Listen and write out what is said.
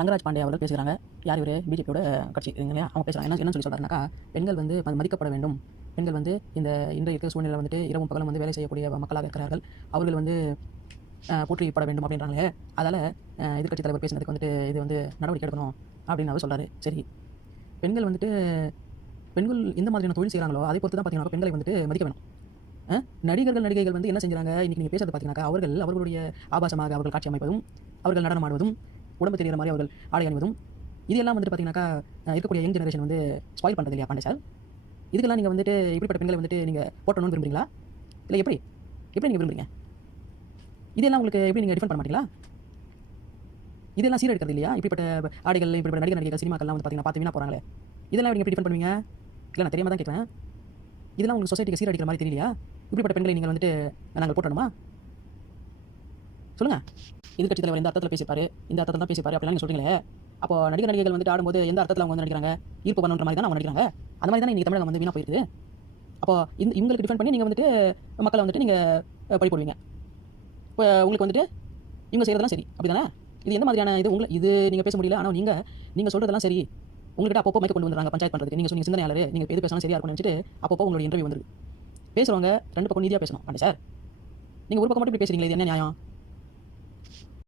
ரங்கராஜ் பாண்டே அவர்கள் பேசுகிறாங்க. யார் இவர்? பிஜேபியோட கட்சி இல்லையா? அவங்க பேசுகிறாங்க. என்ன சொல்லி சொல்கிறாருனாக்கா, பெண்கள் வந்து மதிக்கப்பட வேண்டும். பெண்கள் வந்து இன்றைய இருக்கிற சூழ்நிலை வந்துட்டு இரவும் பகலும் வந்து வேலை செய்யக்கூடிய மக்களாக இருக்கிறார்கள். அவர்கள் வந்து போற்றிப்பட வேண்டும் அப்படின்றாங்களே. அதால் எதிர்க்கட்சி தலைவர் பேசினதுக்கு வந்துட்டு இது வந்து நடவடிக்கை எடுக்கணும் அப்படின்னு அவர் சொல்கிறாரு. சரி, பெண்கள் வந்துட்டு பெண்கள் எந்த மாதிரியான தொழில் செய்கிறாங்களோ அதை பொறுத்து தான் பார்த்தீங்கன்னா பெண்களை வந்துட்டு மதிக்க வேணும். நடிகர்கள் வந்து என்ன செஞ்சுறாங்க? இன்றைக்கி நீங்கள் பேசுறது பார்த்தீங்கன்னாக்கா, அவர்களுடைய ஆபாசமாக அவர்கள் காட்சி அமைப்பதும், அவர்கள் நடனம் ஆடுவதும், உடம்பு தெரிகிற மாதிரி அவர்கள் ஆடை அணிவதும், இதெல்லாம் வந்துட்டு பார்த்தீங்கன்னாக்கா இருக்கக்கூடிய யங் ஜெனரேஷன் வந்து ஸ்பாயில் பண்ணுறது இல்லையா பாண்டே சார்? இதுக்கெல்லாம் நீங்கள் வந்துட்டு இப்படிப்பட்ட பெண்களை வந்துட்டு நீங்கள் போட்டணும்னு விரும்புறீங்களா? இல்லை எப்படி நீங்கள் விரும்புறீங்க? இதெல்லாம் உங்களுக்கு எப்படி நீங்கள் டிஃபெண்ட் பண்ண மாட்டீங்களா? இதெல்லாம் சீரழிக்கிறது இல்லையா? இப்படிப்பட்ட ஆடைகள், இப்படிப்பட்ட நடிகர்கள் சினிமாக்கள்லாம் வந்து பார்த்தீங்கன்னா பார்த்து வீணாக போகிறாங்களே, இதெல்லாம் நீங்கள் எப்படி டிஃபெண்ட் பண்ணுவீங்க? இல்லை, நான் தெரியாமல் தான் கேட்குறேன். இதெல்லாம் உங்களுக்கு சொசைட்டிக்கு சீரடிக்கிற மாதிரி தெரியலையா? இப்படிப்பட்ட பெண்களை நீங்கள் வந்துட்டு நாங்கள் போட்டணுமா? சொல்லுங்கள். எதிர்க்கட்சி தலைவர் இந்த அர்த்தத்தில் பேசிப்பாரு, இந்த அர்த்தத்தில் தான் பேசிப்பாரு அப்படிலாம் நீங்கள் சொல்கிறீங்களே. அப்போ நடிகர்கள் வந்துட்டு ஆடும்போது எந்த அர்த்தத்தில் அவங்க வந்து நடிக்கிறாங்க? ஈர்ப்பு பண்ணுற மாதிரி தான் அவங்க நடிக்கிறாங்க. அந்த மாதிரி தான் நீங்கள் தமிழகம் வந்து வீணாக போயிருக்குது. அப்போ இவங்களுக்கு டிஃபெண்ட் பண்ணி நீங்கள் வந்துட்டு மக்களை வந்துட்டு நீங்கள் பழி போடுவீங்க. இப்போ உங்களுக்கு வந்துட்டு இவங்க செய்கிறதெல்லாம் சரி அப்படி தானே? இது எந்த மாதிரியான இது நீங்கள் பேச முடியல. ஆனால் நீங்கள் சொல்கிறதெல்லாம் சரி. உங்கள்கிட்ட அப்பப்போ மைக்க கொண்டு வந்துடுறாங்க பஞ்சாயத்து பண்ணுறதுக்கு. நீங்கள் சிந்தனையாளர், நீங்கள் எது பேசணும் சரியாக இருக்கும்னு நினச்சிட்டு அப்பப்போ உங்களுடைய இன்டர்வியூ வந்துருக்கு. பேசுகிறவங்க ரெண்டு பக்கம் நீதியாக பேசணும் பாண்டே சார். நீங்கள் ஒரு பக்கம் மட்டும் இப்படி பேசுகிறீங்களே, இது என்ன நியாயம்?